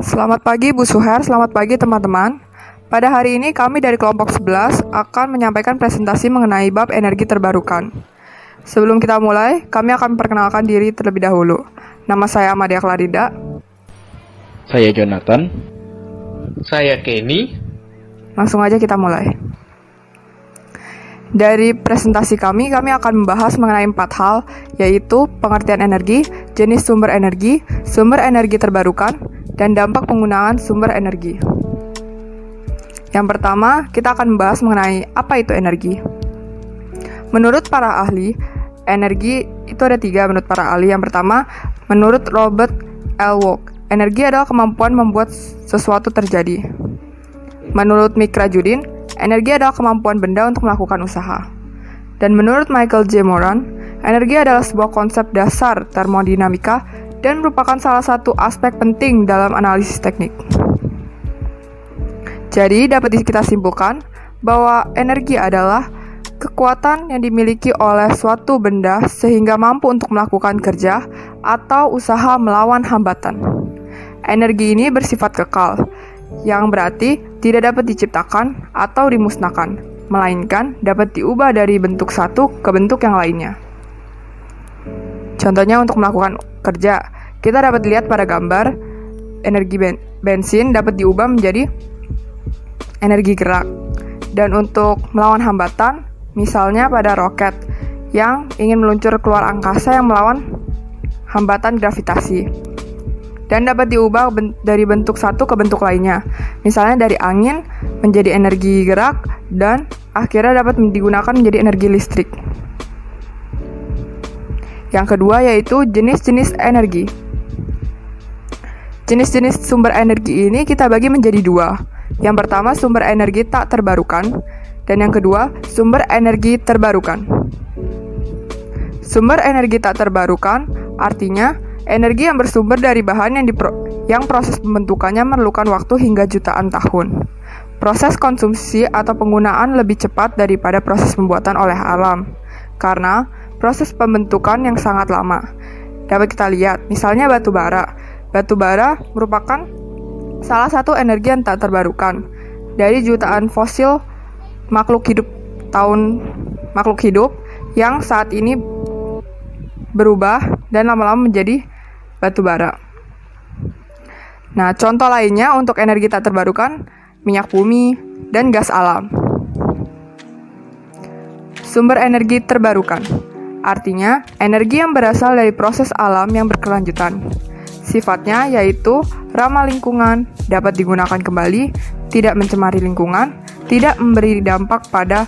Selamat pagi Bu Suher, selamat pagi teman-teman. Pada hari ini kami dari kelompok 11 akan menyampaikan presentasi mengenai bab energi terbarukan. Sebelum kita mulai, kami akan memperkenalkan diri terlebih dahulu. Nama saya Amadia Clarida. Saya Jonathan. Saya Kenny. Langsung aja kita mulai. Dari presentasi kami akan membahas mengenai 4 hal, yaitu pengertian energi, jenis sumber energi terbarukan, dan dampak penggunaan sumber energi. Yang pertama, kita akan membahas mengenai apa itu energi. Menurut para ahli, energi itu ada 3 menurut para ahli. Yang pertama, menurut Robert L. Walk, energi adalah kemampuan membuat sesuatu terjadi. Menurut Mikra Judin, energi adalah kemampuan benda untuk melakukan usaha. Dan menurut Michael J. Moran, energi adalah sebuah konsep dasar termodinamika dan merupakan salah satu aspek penting dalam analisis teknik. Jadi, dapat kita simpulkan bahwa energi adalah kekuatan yang dimiliki oleh suatu benda sehingga mampu untuk melakukan kerja atau usaha melawan hambatan. Energi ini bersifat kekal, yang berarti tidak dapat diciptakan atau dimusnahkan, melainkan dapat diubah dari bentuk satu ke bentuk yang lainnya. Contohnya untuk melakukan kerja, kita dapat lihat pada gambar, energi bensin dapat diubah menjadi energi gerak. Dan untuk melawan hambatan, misalnya pada roket yang ingin meluncur keluar angkasa yang melawan hambatan gravitasi. Dan dapat diubah dari bentuk satu ke bentuk lainnya. Misalnya dari angin menjadi energi gerak dan akhirnya dapat digunakan menjadi energi listrik. Yang kedua yaitu jenis-jenis energi. Jenis-jenis sumber energi ini kita bagi menjadi 2. Yang pertama sumber energi tak terbarukan dan yang kedua sumber energi terbarukan. Sumber energi tak terbarukan artinya energi yang bersumber dari bahan yang proses pembentukannya memerlukan waktu hingga jutaan tahun. Proses konsumsi atau penggunaan lebih cepat daripada proses pembuatan oleh alam, karena proses pembentukan yang sangat lama. Dapat kita lihat, misalnya batu bara. Batu bara merupakan salah satu energi yang tak terbarukan. Dari jutaan fosil makhluk hidup yang saat ini berubah dan lama-lama menjadi batu bara. Nah, contoh lainnya untuk energi tak terbarukan, minyak bumi, dan gas alam. Sumber energi terbarukan, artinya energi yang berasal dari proses alam yang berkelanjutan. Sifatnya yaitu ramah lingkungan, dapat digunakan kembali, tidak mencemari lingkungan, tidak memberi dampak pada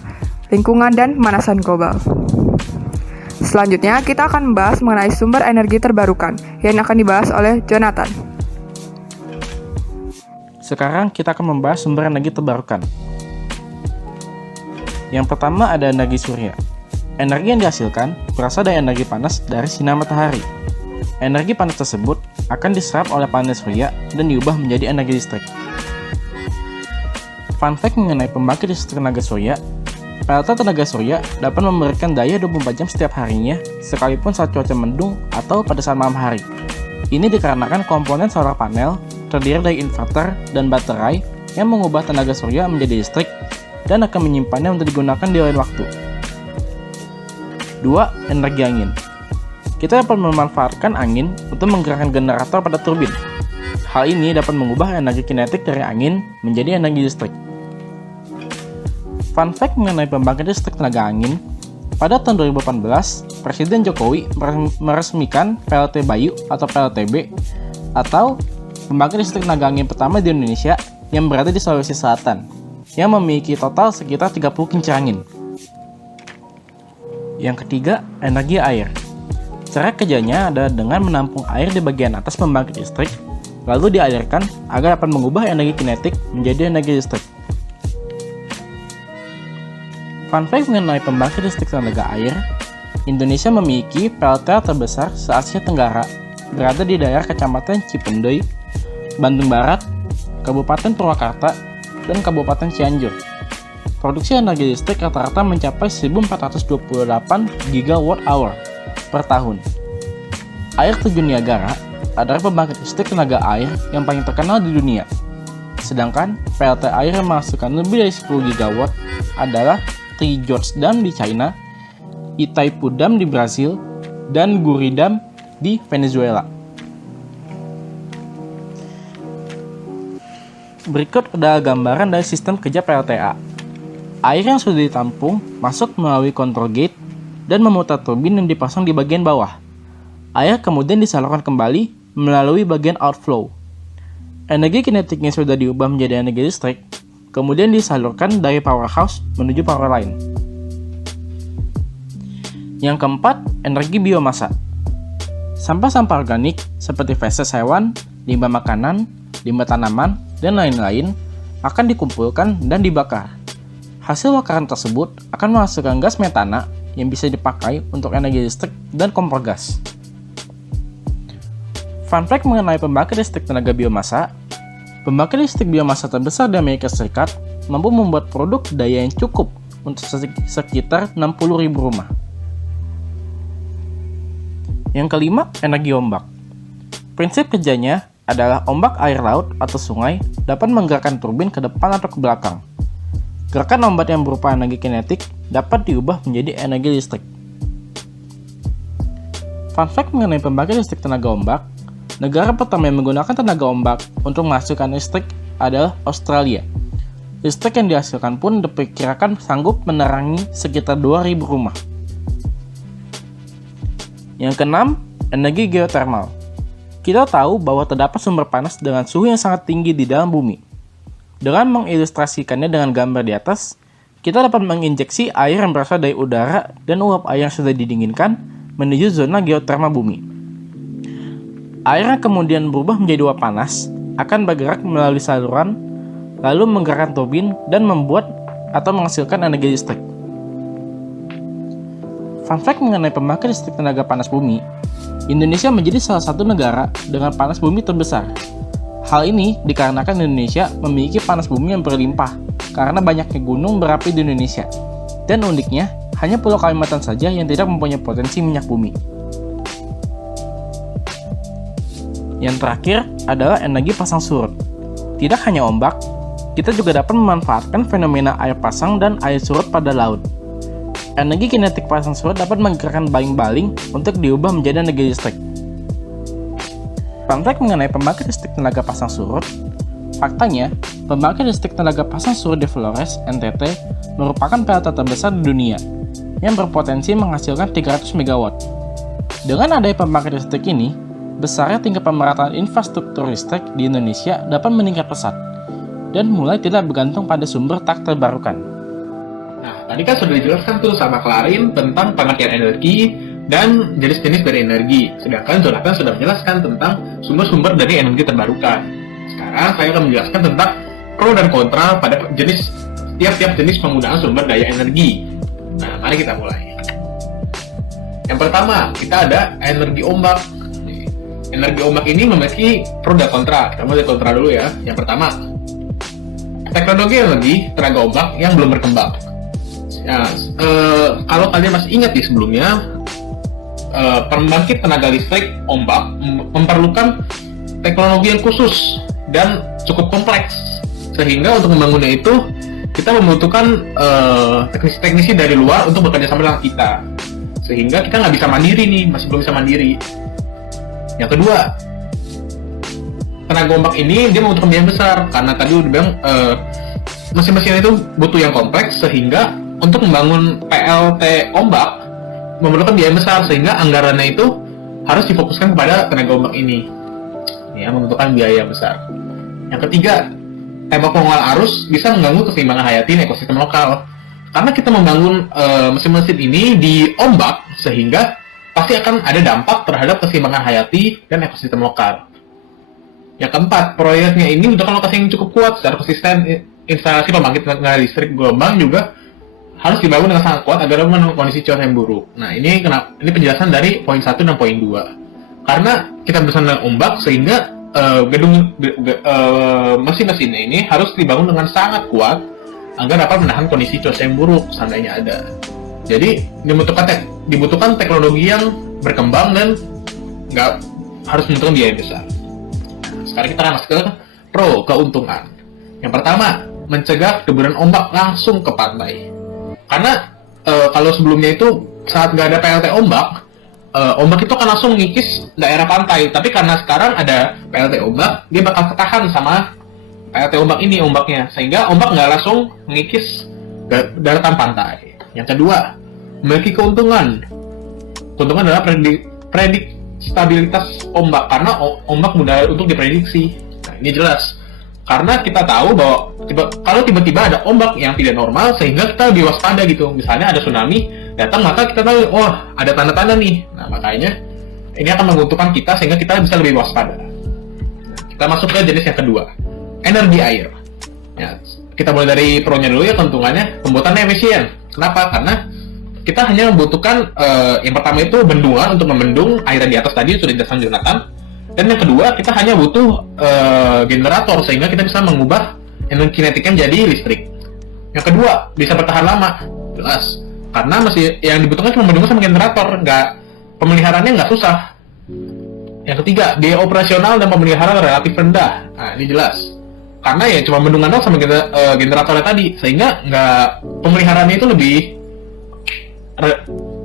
lingkungan dan pemanasan global. Selanjutnya, kita akan membahas mengenai sumber energi terbarukan yang akan dibahas oleh Jonathan. Sekarang kita akan membahas sumber energi terbarukan. Yang pertama ada energi surya. Energi yang dihasilkan berasal dari energi panas dari sinar matahari. Energi panas tersebut akan diserap oleh panel surya dan diubah menjadi energi listrik. Fun fact mengenai pembangkit listrik tenaga surya, plta tenaga surya dapat memberikan daya 24 jam setiap harinya, sekalipun saat cuaca mendung atau pada saat malam hari. Ini dikarenakan komponen solar panel terdiri dari inverter dan baterai yang mengubah tenaga surya menjadi listrik dan akan menyimpannya untuk digunakan di lain waktu. 2. Energi angin. Kita dapat memanfaatkan angin untuk menggerakkan generator pada turbin. Hal ini dapat mengubah energi kinetik dari angin menjadi energi listrik. Fun fact mengenai pembangkit listrik tenaga angin, pada tahun 2018, Presiden Jokowi meresmikan PLT Bayu atau PLTB atau pembangkit listrik tenaga angin pertama di Indonesia yang berada di Sulawesi Selatan, yang memiliki total sekitar 30 kincir angin. Yang ketiga, energi air. Cara kerjanya adalah dengan menampung air di bagian atas pembangkit listrik, lalu dialirkan agar dapat mengubah energi kinetik menjadi energi listrik. Fun fact mengenai pembangkit listrik tenaga air, Indonesia memiliki PLTA terbesar se-Asia Tenggara, berada di daerah Kecamatan Cipendei, Bandung Barat, Kabupaten Purwakarta, dan Kabupaten Cianjur. Produksi energi listrik rata-rata mencapai 1.428 GWh per tahun. Air terjun Niagara adalah pembangkit listrik tenaga air yang paling terkenal di dunia. Sedangkan PLT air yang menghasilkan lebih dari 10 gigawatt adalah Three Gorges Dam di China, Itaipu Dam di Brasil, dan Guri Dam di Venezuela. Berikut adalah gambaran dari sistem kerja PLTA. Air yang sudah ditampung masuk melalui control gate dan memutar turbin yang dipasang di bagian bawah. Air kemudian disalurkan kembali melalui bagian outflow. Energi kinetiknya sudah diubah menjadi energi listrik, kemudian disalurkan dari powerhouse menuju power line. Yang keempat, energi biomasa. Sampah-sampah organik seperti feses hewan, limbah makanan, limbah tanaman, dan lain-lain akan dikumpulkan dan dibakar. Hasil bakaran tersebut akan menghasilkan gas metana yang bisa dipakai untuk energi listrik dan kompor gas. Fun fact mengenai pembangkit listrik tenaga biomasa, pembangkit listrik biomasa terbesar di Amerika Serikat mampu membuat produk daya yang cukup untuk sekitar 60.000 rumah. Yang kelima, energi ombak. Prinsip kerjanya adalah ombak air laut atau sungai dapat menggerakkan turbin ke depan atau ke belakang. Gerakan ombak yang berupa energi kinetik dapat diubah menjadi energi listrik. Fun fact mengenai pembangkit listrik tenaga ombak, negara pertama yang menggunakan tenaga ombak untuk menghasilkan listrik adalah Australia. Listrik yang dihasilkan pun diperkirakan sanggup menerangi sekitar 2.000 rumah. Yang keenam, energi geothermal. Kita tahu bahwa terdapat sumber panas dengan suhu yang sangat tinggi di dalam bumi. Dengan mengilustrasikannya dengan gambar di atas, kita dapat menginjeksi air yang berasal dari udara dan uap air yang sudah didinginkan menuju zona geotermal bumi. Air yang kemudian berubah menjadi uap panas akan bergerak melalui saluran, lalu menggerakkan turbin dan membuat atau menghasilkan energi listrik. Fun fact mengenai pembangkit listrik tenaga panas bumi, Indonesia menjadi salah satu negara dengan panas bumi terbesar. Hal ini dikarenakan Indonesia memiliki panas bumi yang berlimpah karena banyaknya gunung berapi di Indonesia. Dan uniknya, hanya Pulau Kalimantan saja yang tidak mempunyai potensi minyak bumi. Yang terakhir adalah energi pasang surut. Tidak hanya ombak, kita juga dapat memanfaatkan fenomena air pasang dan air surut pada laut. Energi kinetik pasang surut dapat menggerakkan baling-baling untuk diubah menjadi energi listrik. Fun fact mengenai pembangkit listrik tenaga pasang surut, faktanya, pembangkit listrik tenaga pasang surut di Flores, NTT, merupakan PLT terbesar di dunia, yang berpotensi menghasilkan 300 MW. Dengan adanya pembangkit listrik ini, besarnya tingkat pemerataan infrastruktur listrik di Indonesia dapat meningkat pesat, dan mulai tidak bergantung pada sumber tak terbarukan. Nah, tadi kan sudah dijelaskan tuh sama Klarin tentang pengertian energi dan jenis-jenis dari energi. Sedangkan Jonathan sudah menjelaskan tentang sumber-sumber dari energi terbarukan. Sekarang saya akan menjelaskan tentang pro dan kontra pada tiap-tiap jenis penggunaan sumber daya energi. Nah, mari kita mulai. Yang pertama, kita ada energi ombak. Energi ombak ini memiliki pro dan kontra. Kita mulai kontra dulu ya. Yang pertama, teknologi energi tenaga ombak yang belum berkembang. Nah, kalau kalian masih ingat di sebelumnya, pembangkit tenaga listrik ombak memerlukan teknologi yang khusus dan cukup kompleks, sehingga untuk membangunnya itu kita membutuhkan teknisi-teknisi dari luar untuk bekerja sama dengan kita, sehingga kita nggak bisa mandiri nih, masih belum bisa mandiri. Yang kedua, tenaga ombak ini dia membutuhkan biaya besar karena tadi udah bilang mesin-mesin itu butuh yang kompleks, sehingga untuk membangun PLT ombak memerlukan biaya besar, sehingga anggarannya itu harus difokuskan kepada tenaga ombak ini. Ya, membutuhkan biaya besar. Yang ketiga, tembok pengelola arus bisa mengganggu keseimbangan hayati ekosistem lokal. Karena kita membangun mesin-mesin ini di ombak, sehingga pasti akan ada dampak terhadap keseimbangan hayati dan ekosistem lokal. Yang keempat, proyeknya ini membutuhkan lokasi yang cukup kuat secara konsisten. Instalasi pembangkit tenaga listrik gelombang juga harus dibangun dengan sangat kuat agar memenuhi kondisi cuaca yang buruk. Nah, ini penjelasan dari poin 1 dan poin 2. Karena kita bersama dengan ombak, sehingga mesin-mesinnya ini harus dibangun dengan sangat kuat agar dapat menahan kondisi cuaca yang buruk seandainya ada. Jadi dibutuhkan teknologi yang berkembang dan harus menentukan biaya yang besar. Sekarang kita akan masuk ke pro, keuntungan. Yang pertama, mencegah deburan ombak langsung ke pantai. Karena kalau sebelumnya itu saat nggak ada PLT ombak, ombak itu akan langsung mengikis daerah pantai. Tapi karena sekarang ada PLT ombak, dia bakal ketahan sama PLT ombak ini ombaknya, sehingga ombak nggak langsung mengikis daratan pantai. Yang kedua, memiliki keuntungan. Keuntungan adalah stabilitas ombak, karena ombak mudah untuk diprediksi. Nah, ini jelas. Karena kita tahu bahwa kalau tiba-tiba ada ombak yang tidak normal, sehingga kita lebih waspada gitu. Misalnya ada tsunami datang, maka kita tahu, oh ada tanda-tanda nih. Nah, makanya ini akan menguntungkan kita sehingga kita bisa lebih waspada. Kita masuk ke jenis yang kedua, energi air. Ya, kita mulai dari pro-nya dulu ya, keuntungannya pembuatannya efisien. Kenapa? Karena kita hanya membutuhkan yang pertama itu bendungan untuk membendung air di atas tadi sudah dijelaskan Jonathan. Dan yang kedua, kita hanya butuh generator sehingga kita bisa mengubah energi kinetiknya menjadi listrik. Yang kedua, bisa bertahan lama, jelas. Karena masih yang dibutuhkan cuma bendungan sama generator, pemeliharaannya nggak susah. Yang ketiga, biaya operasional dan pemeliharaan relatif rendah. Nah, ini jelas. Karena ya cuma bendungan doang sama generatornya tadi, sehingga pemeliharaannya itu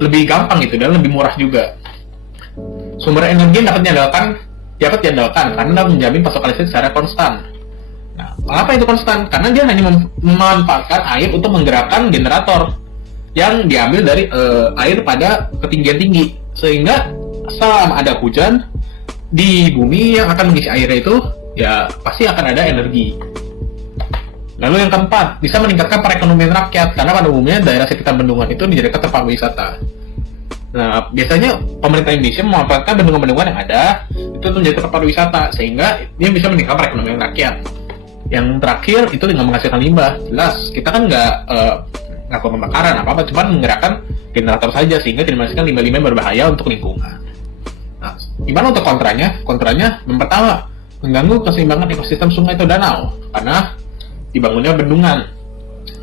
lebih gampang gitu dan lebih murah juga. Sumber energi yang dapat diandalkan karena dapat menjamin pasokan listrik secara konstan. Nah, mengapa itu konstan? Karena dia hanya memanfaatkan air untuk menggerakkan generator yang diambil dari air pada ketinggian tinggi, sehingga selama ada hujan di bumi yang akan mengisi airnya itu ya pasti akan ada energi. Lalu yang keempat, bisa meningkatkan perekonomian rakyat karena pada umumnya daerah sekitar bendungan itu dijadikan tempat wisata. Nah, biasanya pemerintah Indonesia memanfaatkan bendungan-bendungan yang ada itu untuk menjadi tempat wisata, sehingga dia bisa meningkatkan perekonomian rakyat. Yang terakhir itu dengan menghasilkan limbah. Jelas, kita kan nggak pembakaran apa-apa, cuma menggerakkan generator saja sehingga tidak menghasilkan limbah-limbah yang berbahaya untuk lingkungan. Nah, gimana untuk kontranya? Kontranya, yang pertama, mengganggu keseimbangan ekosistem sungai atau danau karena dibangunnya bendungan.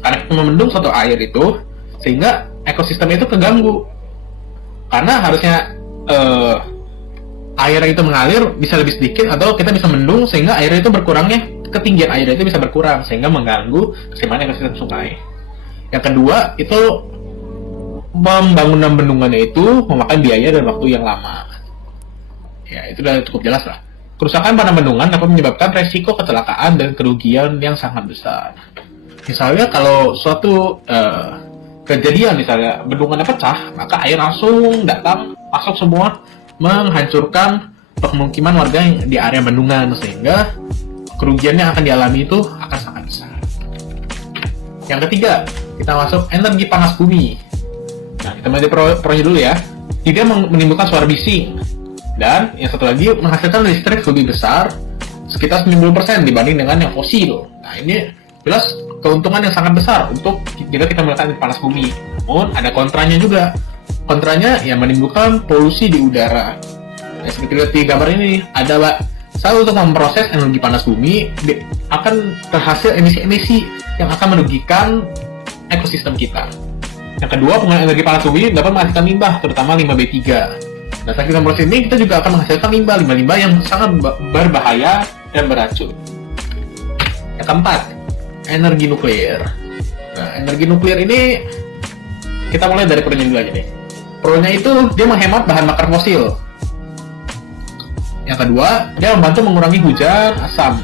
Karena kita membendung suatu air itu, sehingga ekosistem itu keganggu. Karena harusnya air itu mengalir bisa lebih sedikit, atau kita bisa mendung sehingga air itu berkurangnya, ketinggian air itu bisa berkurang sehingga mengganggu keseimbangan ekosistem sungai. Yang kedua, itu pembangunan bendungannya itu memakan biaya dan waktu yang lama. Ya, itu sudah cukup jelas lah. Kerusakan pada bendungan dapat menyebabkan resiko kecelakaan dan kerugian yang sangat besar. Misalnya kalau suatu kejadian, misalnya bendungannya pecah, maka air langsung datang, masuk semua, menghancurkan pemukiman warga yang di area bendungan, sehingga kerugian yang akan dialami itu akan sangat besar. Yang ketiga, kita masuk energi panas bumi. Nah, kita mulai pro-nya dulu ya. Tidak menimbulkan suara bising. Dan yang satu lagi, menghasilkan listrik lebih besar, sekitar 90% dibanding dengan yang fosil. Nah, ini jelas keuntungan yang sangat besar untuk jika kita menggunakan energi panas bumi. Namun ada kontranya juga. Kontranya ya menimbulkan polusi di udara. Nah, seperti lihat di gambar ini, ada saat untuk memproses energi panas bumi akan terhasil emisi-emisi yang akan merugikan ekosistem kita. Yang kedua, penggunaan energi panas bumi dapat menghasilkan limbah, terutama limbah B3. Nah, saat kita memproses ini, kita juga akan menghasilkan limbah-limbah yang sangat berbahaya dan beracun. Yang keempat, energi nuklir. Nah, energi nuklir ini kita mulai dari pro-nya dulu aja nih. Pro-nya itu dia menghemat bahan bakar fosil. Yang kedua, dia membantu mengurangi hujan asam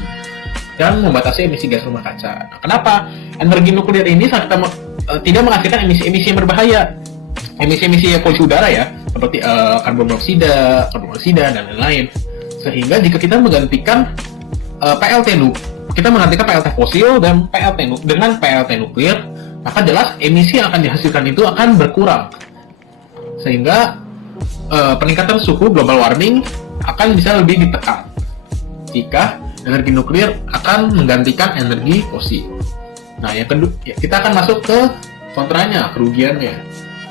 dan membatasi emisi gas rumah kaca. Nah, kenapa energi nuklir ini tidak menghasilkan emisi-emisi yang berbahaya? Emisi-emisi polusi udara ya, seperti karbon monoksida, dan lain-lain. Sehingga jika kita menggantikan kita menggantikan PLT fosil dan dengan PLT nuklir, maka jelas emisi yang akan dihasilkan itu akan berkurang. Sehingga peningkatan suhu global warming akan bisa lebih ditekan jika energi nuklir akan menggantikan energi fosil. Nah, yang kedua, kita akan masuk ke kontranya, kerugiannya.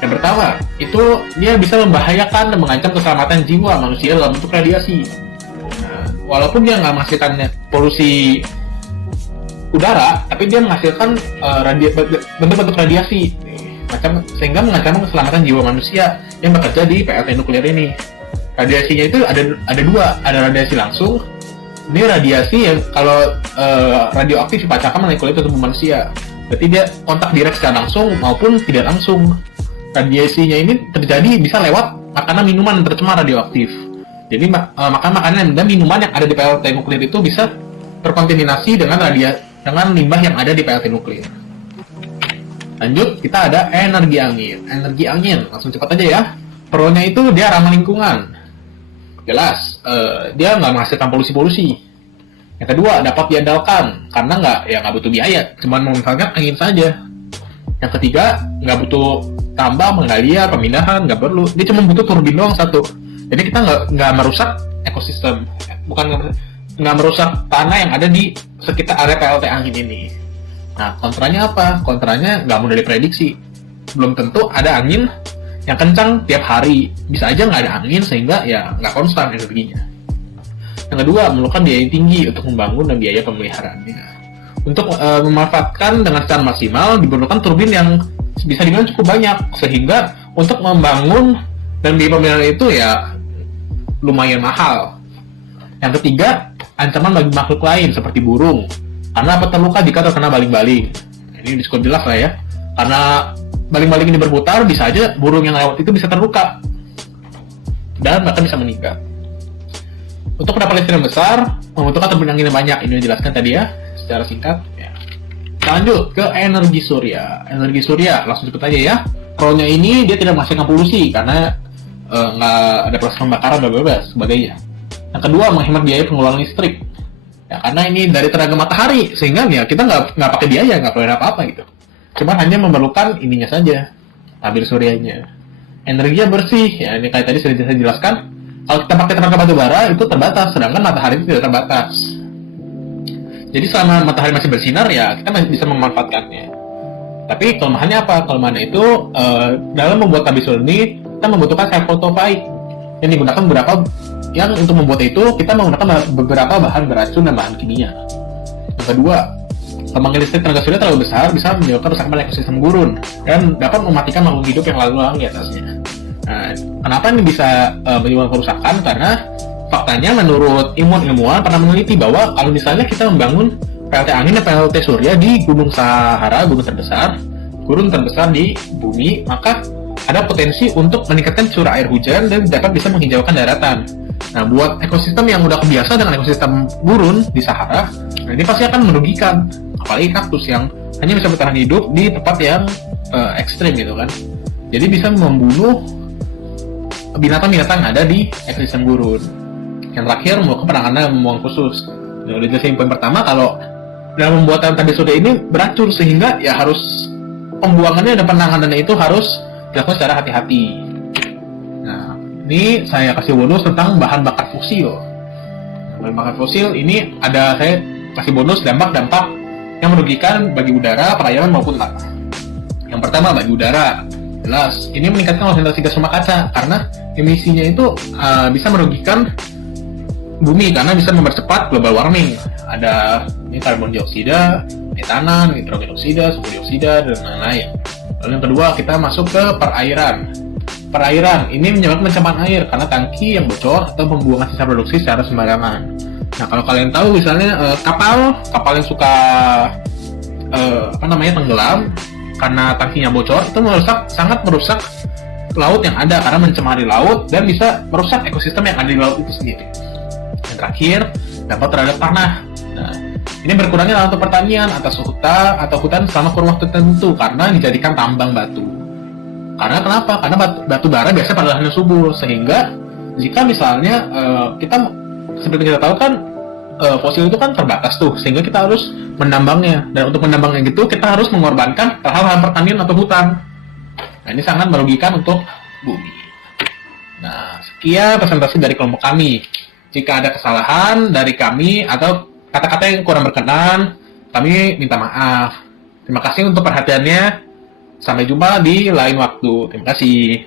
Yang pertama, itu dia bisa membahayakan dan mengancam keselamatan jiwa manusia dalam bentuk radiasi. Nah, walaupun dia nggak menghasilkan polusi udara, tapi dia menghasilkan bentuk-bentuk radiasi, sehingga mengancam keselamatan jiwa manusia yang bekerja di PLT nuklir ini. Radiasinya itu ada dua, ada radiasi langsung. Ini radiasi yang kalau radioaktif dipancarkan melalui kulit tubuh manusia. Berarti dia kontak direct secara langsung maupun tidak langsung. Radiasinya ini terjadi bisa lewat makanan minuman yang tercemar radioaktif. Jadi makanan dan minuman yang ada di PLT nuklir itu bisa terkontaminasi dengan limbah yang ada di PLT nuklir. Lanjut, kita ada energi angin. Energi angin, langsung cepat aja ya. Pro-nya itu dia ramah lingkungan. Jelas, dia nggak menghasilkan polusi-polusi. Yang kedua, dapat diandalkan karena nggak butuh biaya, cuma memanfaatkan angin saja. Yang ketiga, nggak butuh tambang, pengendalian, pemindahan, nggak perlu. Dia cuma butuh turbin doang satu. Jadi kita nggak merusak ekosistem, nggak merusak tanah yang ada di sekitar area PLT angin ini. Nah, kontranya apa? Kontranya nggak mudah diprediksi. Belum tentu ada angin yang kencang tiap hari. Bisa aja nggak ada angin sehingga ya nggak konstan energinya. Yang kedua, memerlukan biaya yang tinggi untuk membangun dan biaya pemeliharaannya. Untuk memanfaatkan dengan secara maksimal, diperlukan turbin yang bisa dibilang cukup banyak, sehingga untuk membangun dan biaya pemeliharaan itu ya lumayan mahal. Yang ketiga, ancaman bagi makhluk lain seperti burung, karena dapat terluka jika terkena baling-baling. Ini cukup jelas lah ya, karena baling-baling ini berputar, bisa aja burung yang lewat itu bisa terluka dan bahkan bisa meninggal. Untuk dapat listrik yang besar, membutuhkan turbin angin yang banyak. Ini dijelaskan tadi ya, secara singkat. Ya. Lanjut ke energi surya. Energi surya, langsung cepet aja ya. Pro-nya ini dia tidak menghasilkan polusi karena nggak ada proses pembakaran dan sebagainya. Yang kedua, menghemat biaya pengeluaran listrik. Ya, karena ini dari tenaga matahari, sehingga ya kita nggak pakai biaya, nggak perlu apa-apa gitu. Cuma hanya memerlukan ininya saja, tabir suryanya. Energinya bersih, ya ini kayak tadi sudah saya jelaskan. Kalau kita pakai tenaga batu bara itu terbatas, sedangkan matahari itu tidak terbatas. Jadi selama matahari masih bersinar ya kita masih bisa memanfaatkannya. Tapi kelemahannya apa? Kelemahannya itu dalam membuat tabir surya ini kita membutuhkan sel fotovoltaik yang digunakan untuk membuat itu kita menggunakan beberapa bahan beracun dan bahan kimia. Yang kedua, pembangkit listrik tenaga surya terlalu besar bisa menyebabkan kerusakan ekosistem gurun dan dapat mematikan makhluk hidup yang lalu lalang di atasnya. Nah, kenapa ini bisa menyebabkan kerusakan? Karena faktanya menurut ilmuwan pernah meneliti bahwa kalau misalnya kita membangun PLT angin dan PLT surya di Gunung Sahara, gurun terbesar di bumi, maka ada potensi untuk meningkatkan curah air hujan dan dapat bisa menghijaukan daratan. Nah, buat ekosistem yang udah kebiasa dengan ekosistem gurun di Sahara, nah ini pasti akan merugikan. Apalagi kaktus yang hanya bisa bertahan hidup di tempat yang ekstrim gitu kan. Jadi bisa membunuh binatang-binatang yang ada di ekosistem gurun. Yang terakhir, melakukan penanganan pembuangan khusus. Nah, udah jelasin poin pertama, kalau dalam pembuatan tabir surya ini beracun sehingga ya harus pembuangannya dan penanganannya itu harus dilakukan secara hati-hati. Nah, ini saya kasih bonus tentang bahan bakar fosil. Bahan bakar fosil ini saya kasih bonus dampak-dampak yang merugikan bagi udara, perairan maupun tanah. Yang pertama, bagi udara. Jelas, ini meningkatkan konsentrasi gas rumah kaca karena emisinya itu bisa merugikan bumi karena bisa mempercepat global warming. Ada ini karbon dioksida, metanan, nitrogen oksida, sulfur dioksida, dan lain-lain. Lalu yang kedua, kita masuk ke perairan. Perairan ini menyebabkan pencemaran air karena tangki yang bocor atau pembuangan sisa produksi secara sembarangan. Nah, kalau kalian tahu misalnya kapal yang suka tenggelam karena tangkinya bocor, itu sangat merusak laut yang ada karena mencemari laut dan bisa merusak ekosistem yang ada di laut itu sendiri. Yang terakhir, dampak terhadap tanah. Nah, ini berkurangnya lahan untuk pertanian atau hutan selama kurun waktu tertentu karena dijadikan tambang batu. Karena kenapa? Karena batu bara biasanya pada lahan yang subur, sehingga jika misalnya seperti kita tahu kan fosil itu kan terbatas tuh, sehingga kita harus menambangnya, dan untuk menambangnya gitu kita harus mengorbankan lahan pertanian atau hutan. Nah, ini sangat merugikan untuk bumi. Nah, sekian presentasi dari kelompok kami. Jika ada kesalahan dari kami atau kata-kata yang kurang berkenan, kami minta maaf. Terima kasih untuk perhatiannya. Sampai jumpa di lain waktu. Terima kasih.